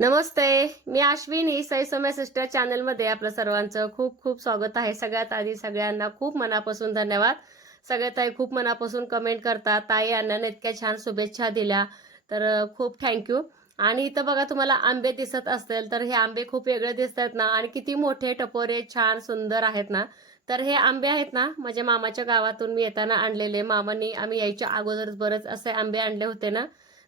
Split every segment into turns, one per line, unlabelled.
नमस्ते मी अश्विनी साई सौम्या सिस्टर चॅनलमध्ये आपलं सर्वांचं खूप खूप स्वागत आहे. सगळ्यात आधी सगळ्यांना खूप मनापासून धन्यवाद. सगळ्यात ताई खूप मनापासून कमेंट करतात. ताई यांना इतक्या छान शुभेच्छा दिल्या. तर खूप थँक्यू आणि इथं बघा तुम्हाला आंबे दिसत असतील तर हे आंबे खूप वेगळे दिसत आहेत ना? आणि किती मोठे टपोरे छान सुंदर आहेत ना? तर हे आंबे आहेत ना माझ्या मामाच्या गावातून मी येताना आणलेले. मामानी आम्ही यायच्या अगोदरच बरेच असे आंबे आणले होते ना?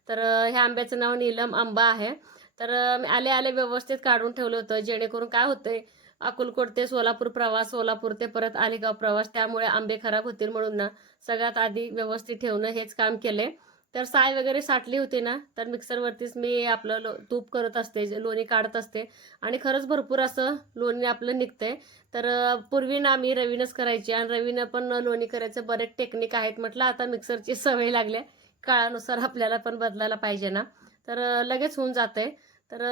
तर ह्या आंब्याचं नाव नीलम आंबा आहे. तर आले आले व्यवस्थित काढून ठेवलं होतं. जेणेकरून काय होतंय अकोलकोट ते सोलापूर प्रवास सोलापूर ते परत आलेगाव प्रवास त्यामुळे आंबे खराब होतील म्हणून ना सगळ्यात आधी व्यवस्थित ठेवणं हेच काम केलंय. तर साय वगैरे साठली होती ना तर मिक्सरवरतीच मी आपलं लो- तूप करत असते लोणी काढत असते. आणि खरंच भरपूर असं लोणी आपलं निघतंय. तर पूर्वी ना आम्ही रवीनच करायची आणि रवीनं पण लोणी करायचं बरेच टेक्निक आहेत म्हटलं आता मिक्सरची सवय लागली आहे. काळानुसार आपल्याला पण बदलायला पाहिजे ना. तर लगेच होऊन जाते तर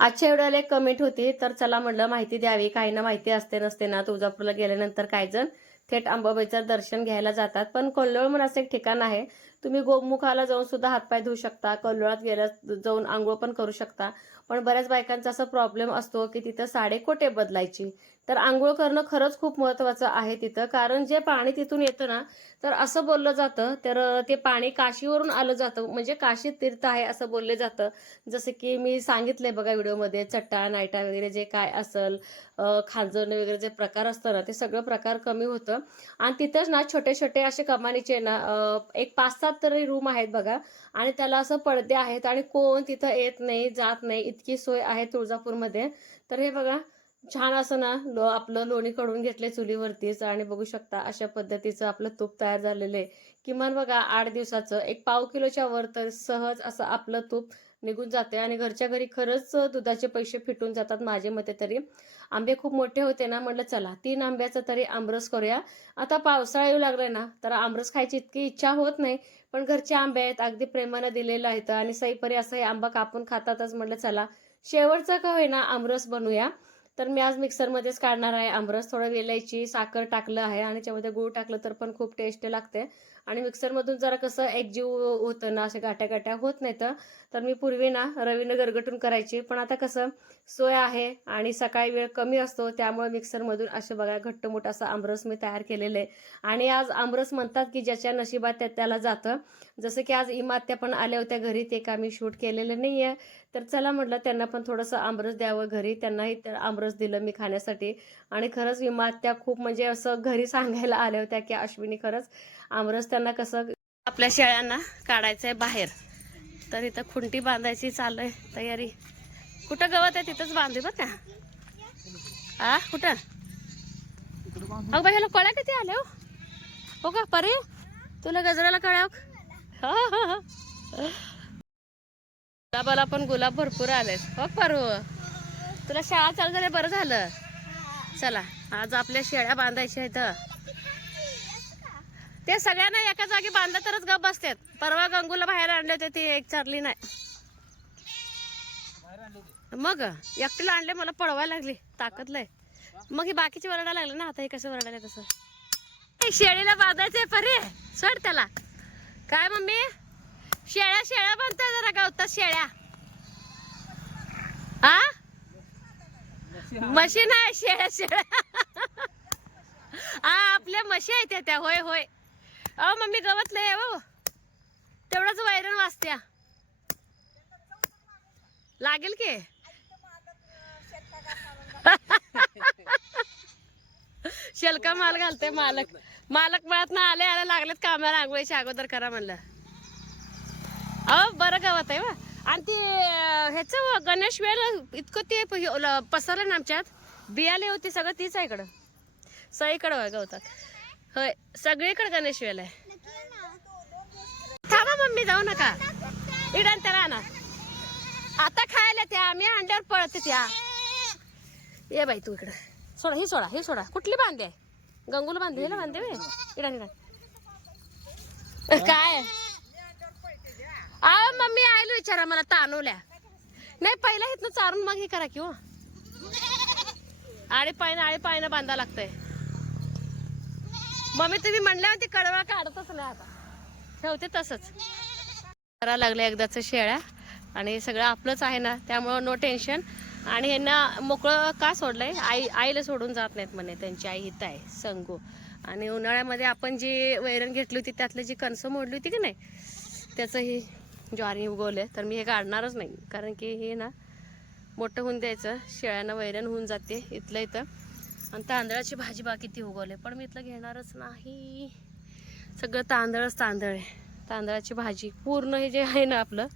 आजच्या एवढ्याला एक कमेंट होती तर चला म्हटलं माहिती द्यावी काही ना माहिती असते नसते ना तुळजापूरला गेल्यानंतर काही जण थेट अंबाबाईचं दर्शन घ्यायला जातात. पण कोल्हाळ म्हणून असं एक ठिकाण आहे तुम्ही गोमुखाला जाऊन सुद्धा हातपाय धुवू शकता कोल्हाळात गेल्या जाऊन आंघोळ पण करू शकता. पण बऱ्याच बायकांचा असा प्रॉब्लेम असतो की तिथं साडे कोठे बदलायची. तर आंघोळ करणं खरंच खूप महत्वाचं आहे तिथं. कारण जे पाणी तिथून येतं ना तर असं बोललं जातं तर ते पाणी काशीवरून आलं जातं. म्हणजे काशी तीर्थ आहे असं बोललं जातं. जसं की मी सांगितलंय बघा व्हिडिओमध्ये चट्टा नायटा वगैरे जे काय असेल खांजवणे वगैरे जे प्रकार असतं ना ते सगळं प्रकार कमी होतं. आणि तिथंच ना छोटे छोटे असे कमानीचे ना एक पाच सात तरी रूम आहेत बघा. आणि त्याला असं पडदे आहेत आणि कोण तिथं येत नाही जात नाही इतकी सोय आहे तुळजापूरमध्ये. तर हे बघा छान असं ना लो आपलं लोणी कडून घेतले चुलीवरतीच आणि बघू शकता अशा पद्धतीचं आपलं तूप तयार झालेलं आहे. किमान बघा आठ दिवसाचं एक पाव किलोच्या वर तर सहज असं आपलं तूप निघून जाते आणि घरच्या घरी खरंच दुधाचे पैसे फिटून जातात माझे मते तरी. आंबे खूप मोठे होते ना म्हटलं चला तीन आंब्याचा तरी आमरस करूया. आता पावसाळा येऊ लागलाय ना तर आमरस खायची इतकी इच्छा होत नाही पण घरचे आंबे आहेत अगदी प्रेमानं दिलेलं आहेत. आणि सईपरी असं हे आंबा कापून खातातच म्हटलं चला. शेवटचा का होईना आमरस बनवूया तर मी आज मिक्सरमध्येच काढणार आहे आमरस. थोडं वेलायची साखर टाकलं आहे आणि त्यामध्ये गूळ टाकलं तर पण खूप टेस्ट लागते. आणि मिक्सरमधून जरा कसं एकजीव होतं ना असे गाठ्या गाठ्या होत नाही तर. मी पूर्वी ना रवीनं गरगटून करायची. पण आता कसं सोय आहे आणि सकाळी वेळ कमी असतो त्यामुळे मिक्सरमधून असे बघा घट्ट मोठा असा आमरस मी तयार केलेलं आहे. आणि आज आमरस म्हणतात की ज्याच्या नशिबात त्या त्याला जातं. जसं की आज इमात्या पण आल्या होत्या घरी ते का मी शूट केलेलं नाही आहे तर चला म्हटलं त्यांना पण थोडंसं आमरस द्यावं घरी. त्यांनाही त्या आमरस दिलं मी खाण्यासाठी. आणि खरंच विमात्या खूप म्हणजे असं घरी सांगायला आल्या होत्या की अश्विनी खरंच आमरस त्यांना कसं आपल्या शेळ्यांना काढायचं आहे बाहेर. तर इथं खुंटी बांधायची चालू आहे तयारी. कुठं गवत आहे तिथंच बांधू बघ का हा कुठं? अग बाई ह्याला कळ्या किती आल्या हो? हो का? परे हो. तुला गजराला कळ्या हो, हो, हो. हो. गुलाबाला पण गुलाब भरपूर आलेत. हो परू. तुला शाळा चालू झाल्या बरं झालं. चला आज आपल्या शेळ्या बांधायच्या आहेत ते सगळ्यांना एका जागी बांधलं तरच गप बसतात परवा गंगूला बाहेर आणले होते ती एक चारली नाही. मग एकटीला आणले मला पळवायला लागली. ताकद लय. मग ही बाकीची वरडा लागले ना आता हे कसं वरडायला तसं. शेळीला बांधायचंय परी. सोड त्याला. काय मम्मी? शेळ्या शेळ्या बांधताय जरा गवतात शेळ्या. हा मशीन आहे शेळ्या शेळ्या. हा आपल्या म्हशी आहेत त्या, होय होय. अहो मम्मी गवत लय हो. तेवढंच वैरण वाचत्या. लागेल की? शेलका माल घालते मालक. मालक मळत ना आले आले लागलेत कामाला. आंघोळीच्या अगोदर करा म्हणलं. अहो बरं गवत आहे वा. आणि ते ह्याच ह्याचं गणेश वेळ इतकं ते ल- पसरलं ना आमच्यात. बियाले होती सगळं तीच आहे इकडं. सईकडं होय गवतात. होय सगळीकडे गणेश वेळ आहे. थांबा मम्मी जाऊ नका. इडन त्याला ना आता खायला त्या आम्ही अंड्यावर पळते त्या. ये बाई तू इकडं. सोडा ही सोडा ही सोडा. कुठली बांधे गंगूला बांधे ना बांधे वे इडन इडन. काय? आ मम्मी आयलो विचारा मला ताणवल्या. नाही पहिला इथनं चारून मग हे करा की हो. आळे पायनं आळे पायनं बांधा लागतंय. मम्मी तुम्ही म्हणल्या ती कडवळ काढतच नाही आता. ठेवते तसंच. करा लागले एकदाच शेळ्या. आणि हे सगळं आपलंच आहे ना त्यामुळं नो टेन्शन आणि ह्यांना मोकळं का सोडलंय? आई आईला सोडून जात नाहीत म्हणे त्यांची आई हित आहे संगू. आणि उन्हाळ्यामध्ये आपण जी वैरण घेतली होती त्यातली जी कणसं मोडली होती की नाही त्याचं ही ज्वारी उगवले तर मी हे काढणारच नाही. कारण की हे ना मोठं होऊन द्यायचं शेळ्यांना वैरण होऊन जाते इथलं इथं. आणि तांदळाची भाजी बा किती उगवले. पण मी इथलं घेणारच नाही. सगळं तांदळच तांदळ आहे. तांदळाची भाजी पूर्ण हे जे आहे ना आपलं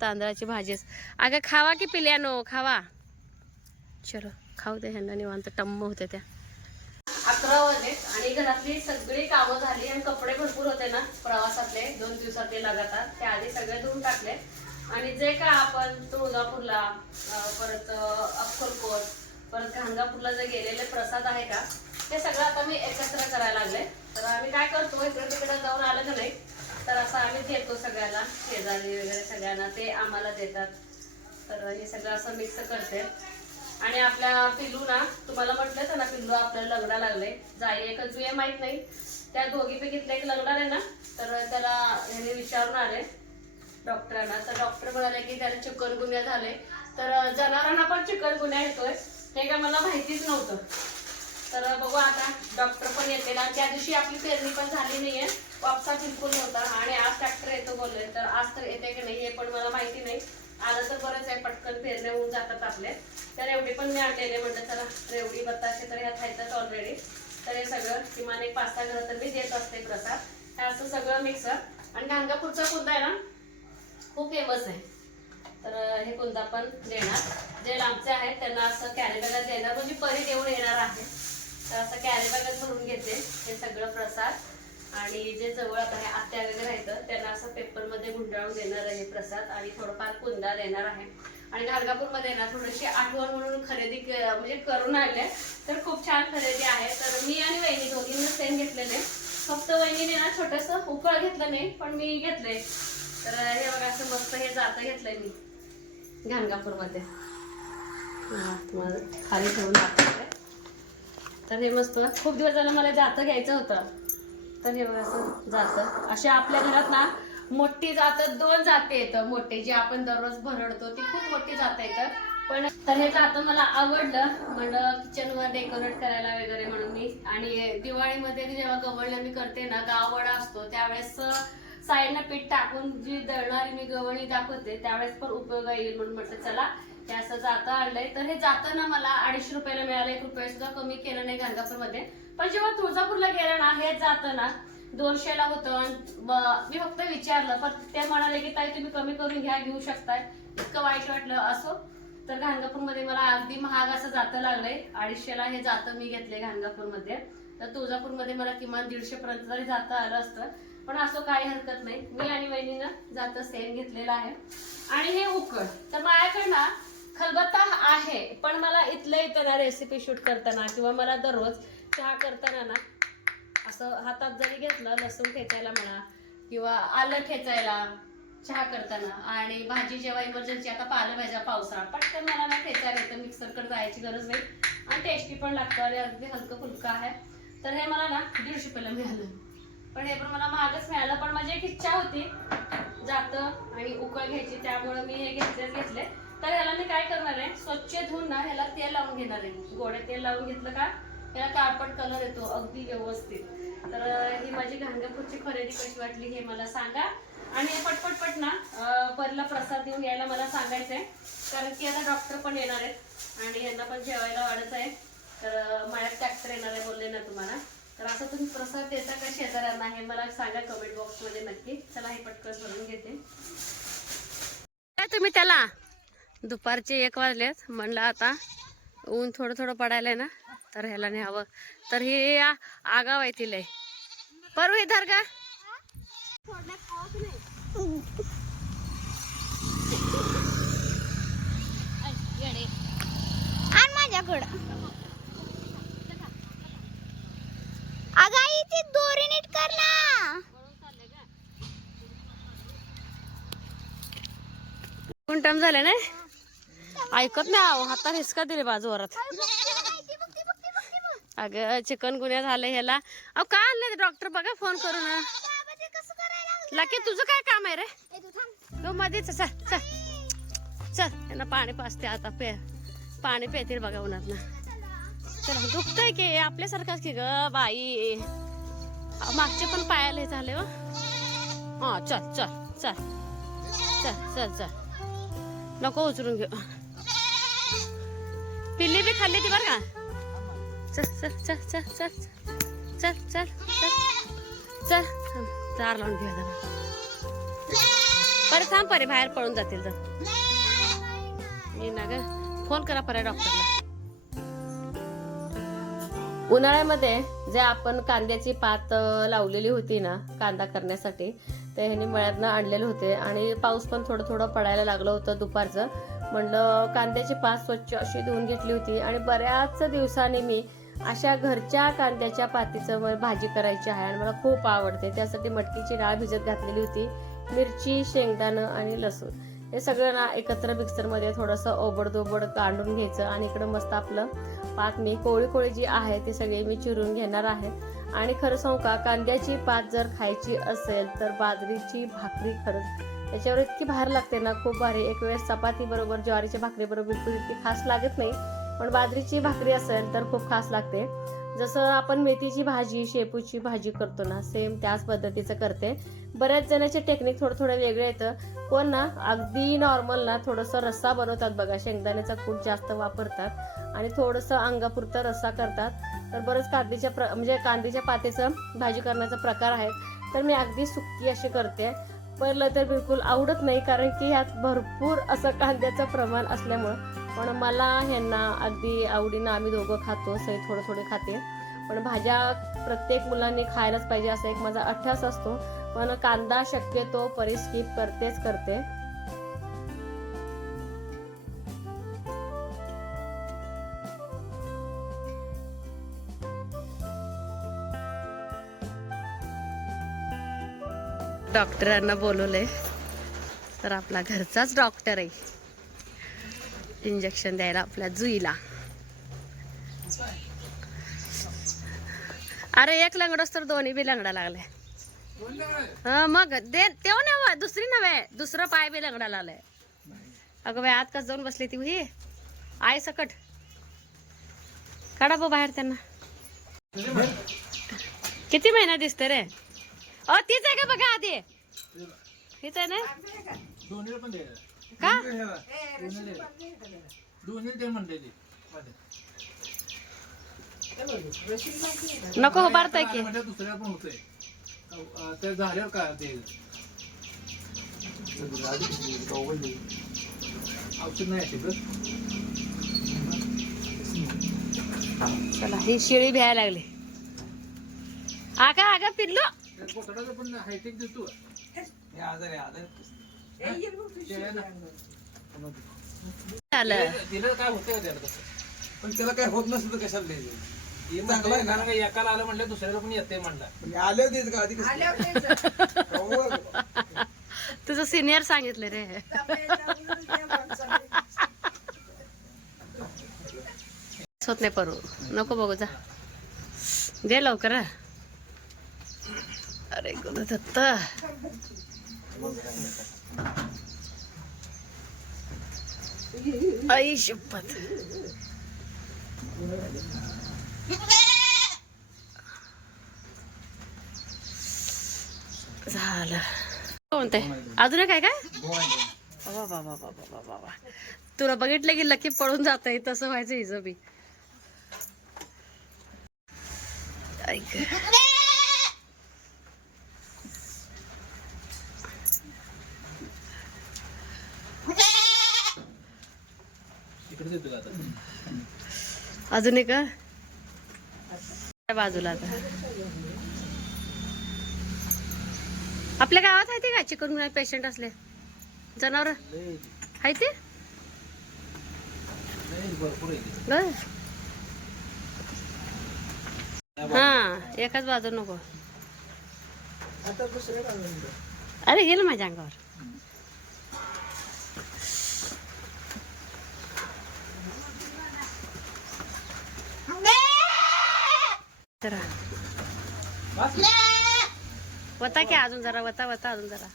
तांदळाची भाजीच अगं खावा की पिल्यानो? खावा. चलो खाऊ दे ह्यांना निवांत. टम्म होते त्या. अकरा आणि घरातली सगळी कामं झाली आणि कपडे भरपूर होते ना प्रवासातले दोन दिवसातले लगातार. ते आधी सगळे धुवून टाकले. आणि जे काय आपण तुळजापूरला परत अक्कलकोट परत गाणगापूरला जे गेलेले प्रसाद आहे का ते सगळं आता मी एकत्र करायला लागले. तर आम्ही काय करतो इकडे तिकडे जाऊन आलं का नाही तर असं आम्ही देतो सगळ्यांना शेजारी वगैरे सगळ्यांना ते आम्हाला देतात. तर हे सगळं असं मिक्स करते. आणि आपल्या पिल्लू ना तुम्हाला म्हटलं ना पिल्लू आपल्याला लग्ना लागले. जाई एकच जुये माहीत नाही. त्या दोघीपैकीतलं एक लग्नार आहे ना तर त्याला ह्याने विचारून आले. डॉक्टरांना. तर डॉक्टर म्हणाले की त्याला चिकनगुन्या झाले. तर जनावरांना पण चिकनगुन्या येतोय. हे काय मला माहितीच नव्हतं. तर बघू आता डॉक्टर पण येते आणि त्या दिवशी आपली पेरणी पण झाली नाहीये. वापसा बिलकुल नव्हता. आणि आज ट्रॅक्टर येतो बोलले. तर आज तर येते की नाही हे पण मला माहिती नाही. आलं तर बरंच आहे पटकन पेरण्या होऊन जातात आपले. तर एवढी पण मी आणलेले म्हणलं चला रेवडी बताशे तर ह्या खायच्याच ऑलरेडी तर हे सगळं किमान एक पाच सहा घरं तर मी देत असते प्रसाद. हे असं सगळं मिक्स आणि गाणगापूरचा कुंदा आहे ना खूप फेमस आहे. तर हे कुंदा पण देणार. जे लांबचे आहेत त्यांना असं कॅरेबॅगात देणार. म्हणजे परी देऊन येणार आहे. तर असं कॅरेबॅगात भरून घेते. हे सगळं प्रसाद. आणि जे जवळ आता आहे आत्या वगैरे आहेत त्यांना असं पेपरमध्ये गुंडाळून देणार आहे प्रसाद आणि थोडंफार कुंदा देणार आहे. आणि गाणगापूरमध्ये ना थोडीशी आठवण म्हणून खरेदी म्हणजे करून आले. तर खूप छान खरेदी आहे. तर मी आणि वहिनी दोघींना सेम घेतलेले. फक्त वहिनीने ना छोटस उकळ घेतलं नाही पण मी घेतलंय. तर हे बघा असं मस्त हे जातं घेतलंय मी. गाणगापूरमध्ये. हा तुम्हाला खाली ठेवून दाखवते. तर हे मस्त खूप दिवस झालं मला जातं घ्यायचं होतं. तर एवढं असं जातं. असे आपल्या घरात ना मोठी जातं दोन जाते येतं. मोठे जे आपण दररोज भरडतो ती खूप मोठी जातं येतं. पण तर हे जातं मला आवडलं. म्हणलं किचनवर डेकोरेट करायला वगैरे म्हणून मी. आणि दिवाळीमध्ये जेव्हा गवळलं मी करते ना गाववडा असतो त्यावेळेस साईडला पीठ टाकून जी दळणारी मी गवळी दाखवते त्यावेळेस पण उपयोग येईल म्हणून म्हटलं चला हे असं जातं आणलंय. तर हे जातं ना मला अडीचशे रुपयाला मिळालं एक रुपया सुद्धा कमी केलं नाही गाणगापूरमध्ये पण जेव्हा तुळजापूरला गेलं ना हे जाताना दोनशेला होतं मी फक्त विचारलं पण ते म्हणाले की ताई तुम्ही कमी करून घ्या घेऊ शकताय. इतकं वाईट वाटलं असो. तर गाणगापूरमध्ये मला अगदी महाग असं जातं लागलंय. अडीचशेला हे जातं मी घेतले गाणगापूरमध्ये तर तुळजापूरमध्ये मला किमान दीडशे पर्यंत जरी जाता आलं असतं पण असं काही हरकत नाही. मी आणि वहिनीनं जातं सेम घेतलेलं आहे. आणि हे उकड तर माझ्याकडे ना खलबत्ता आहे पण मला इथलं इथं ना रेसिपी शूट करताना किंवा मला दररोज चहा करताना ना असं हातात जरी घेतलं लसूण ठेचायला म्हणा किंवा आलं ठेचायला चहा करताना आणि भाजी जेव्हा इमर्जन्सी आता पालेभाज्या पावसाळा पटकन मला ना ठेचायला येतं मिक्सरकडे जायची गरज नाही. आणि टेस्टी पण लागतं आणि अगदी हलकं फुलकं आहे. तर हे मला ना दीडशे रुपयाला मिळालं. पण हे पण मला महागच मिळालं पण माझी एक इच्छा होती. जातं आणि उकळ घ्यायची त्यामुळे मी हे घेतलेच घेतले. तर ह्याला मी काय करणार आहे स्वच्छ धुवून ना ह्याला तेल लावून घेणार आहे गोडे तेल लावून घेतलं का त्याला काळपट कलर येतो अगदी व्यवस्थित. तर ही माझी गाणगापूरची खरेदी कशी वाटली हे मला सांगा. आणि पटपट पट ना परला प्रसाद देऊन यायला मला सांगायचं आहे कारण की आता डॉक्टर पण येणार आहेत आणि यांना पण जेवायला वाढायचं आहे तर माझ्यात टॅक्टर येणार आहे बोलले ना तुम्हाला. तर असं तुम्ही प्रसाद देता का शेजाऱ्यांना हे मला सांगा कमेंट बॉक्समध्ये नक्की. चला हे पटकन भरून घेते. काय तुम्ही त्याला. दुपारचे एक वाजलेत. म्हणलं आता ऊन थोडं थोडं पडायलंय ना. तर ह्याला न्यावं. तर हे आगाव आहे तिला. परवा इधर का
माझ्याकडं. अगं आई ती दोरी नीट कर ना.
कोण टाइम झाले ना ऐकत नाही आहो हातात हिसका दिले बाजूवरात अगं चिकन गुन्ह्या झाले ह्याला. अहो का आणलं डॉक्टर बघा फोन करून
ना
लाकी तुझं काय काम आहे रे?
तू
मध्येच चल चल. चल यांना पाणी पाचते आता पे. पाणी पेतील बघा उन्हात ना चल दुखतंय की आपल्यासारखाच की ग बाई. अहो, मागचे पण पायाला हे झाले व हा चल चल चल. चल चल चल. नको उचलून घेऊ. पिल्ली बी खाल्ली ती बरं का? चल चल चल चल चल चल चल चल चल थांब, दार लावून घेऊया परत थांब परे बाहेर पळून जातील तर. ये ना ग फोन करा परे डॉक्टरला उन्हाळ्यामध्ये जे आपण कांद्याची पात लावलेली होती ना कांदा करण्यासाठी ते ह्यांनी मळ्यातनं आणलेले होते आणि पाऊस पण थोडं थोडं पडायला लागलं होतं दुपारचं. म्हणलं कांद्याची पात स्वच्छ अशी धुवून घेतली होती आणि बऱ्याच दिवसांनी मी अशा घरच्या कांद्याच्या पातीचं भाजी करायची आहे आणि मला खूप आवडते. त्यासाठी मटकीची डाळ भिजत घातलेली होती. मिरची शेंगदाणं आणि लसूण. हे सगळं ना एकत्र मिक्सरमध्ये थोडंसं ओबडदोबड काढून घ्यायचं आणि इकडं मस्त आपलं पात मी कोळी कोळी जी आहे ती सगळी मी चिरून घेणार आहे. आणि खरं सांगू का कांद्याची पात जर खायची असेल तर बाजरीची भाकरी खरंच त्याच्यावर इतकी भार लागते ना खूप भारी. एक वेळेस चपाती बरोबर ज्वारीच्या भाकरीबरोबर बिलकुल इतकी खास लागत नाही. पण बाजरीची भाकरी असेल तर खूप खास लागते. जसं आपण मेथीची भाजी शेपूची भाजी करतो ना सेम त्याच पद्धतीचं करते. बऱ्याच जणांचे टेक्निक थोडं थोडं वेगळं येतं. कोण ना अगदी नॉर्मल ना थोडंसं रस्सा बनवतात बघा. शेंगदाण्याचा कूट जास्त वापरतात आणि थोडंसं अंगापुरतं रस्सा करतात. तर बरंच कांदीच्या प्र म्हणजे कांदीच्या पातेचं भाजी करण्याचा प्रकार आहे. तर मी अगदी सुक्की अशी करते. पहिलं तर बिलकुल आवडत नाही कारण की ह्यात भरपूर असं कांद्याचं प्रमाण असल्यामुळं पण मला ह्यांना अगदी आवडीनं आम्ही दोघं खातो सई थोडं थोडे खाते. पण भाज्या प्रत्येक मुलांनी खायलाच पाहिजे असा एक माझा अठ्ठास असतो. पण कांदा शक्यतो परिस्किप करतेच करते. डॉक्टरांना बोलवलंय. तर आपला घरचाच डॉक्टर आहे. इंजेक्शन द्यायला आपल्या जुईला. अरे एक लंगडोस तर दोन्ही बी लंगडा लागलाय हं, मग दे तेव्हा नव्हे दुसरी नव्हे दुसरं पाय बी लंगडा लागलाय. अगं बाई आत कसं जाऊन बसली ती ही आय सकट. काढा बो बाहेर त्यांना. किती महिना दिसते रे? अ तीच आहे का बघा आधी? हिच आहे ना? का?
दोन्ही ते
नको उभारताय की.
म्हणजे दुसऱ्या पण होतंय अं, ते झाल्यावर काय ते औषध नाही
चला ही शिळी भ्यायला लागली. आगा आगा पिल्लो.
पण हायटेक देतो
झालं.
तिला काय होतंय का त्याला तसं.
पण त्याला काय होत तर कशाला द्यायचं?
हे म्हणते, कारण का एकाला आलं म्हणलं दुसऱ्याला पण येते म्हणला.
पण आल्यावर द्यायचं का? आधी कसं कवर.
तुझं सिनियर सांगितलं रे. होत नाही परू. नको बघू जा. दे लवकर हं. अरे गुरु दत्त. आई शपथ झालं कोणते अजून काय आहे काय बाबा बाबा बाबा बाबा बाबा तुला बघितलं की लकी पळून जात आहे तसं व्हायचं हिचं बी. ऐक
तिकडे देतो का आता
अजून एक बाजूला आता. आपल्या गावात आहे ते का? चिकन पेशंट असले. जनावर? आहे ते? हा एकाच बाजू नको. अरे गेलं माझ्या अंगावर. जरा. वता की अजून जरा वता वता अजून जरा.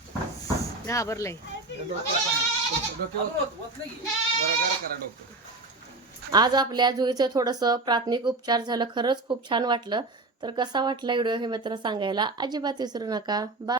घाबरलंय.
डोक्यावर जरा गार करा डोकं
आज आपल्या जुईचं थोडंसं प्राथमिक उपचार झालं खरंच खूप छान वाटलं. तर कसा वाटला व्हिडिओ हे मात्र सांगायला अजिबात विसरू नका. बा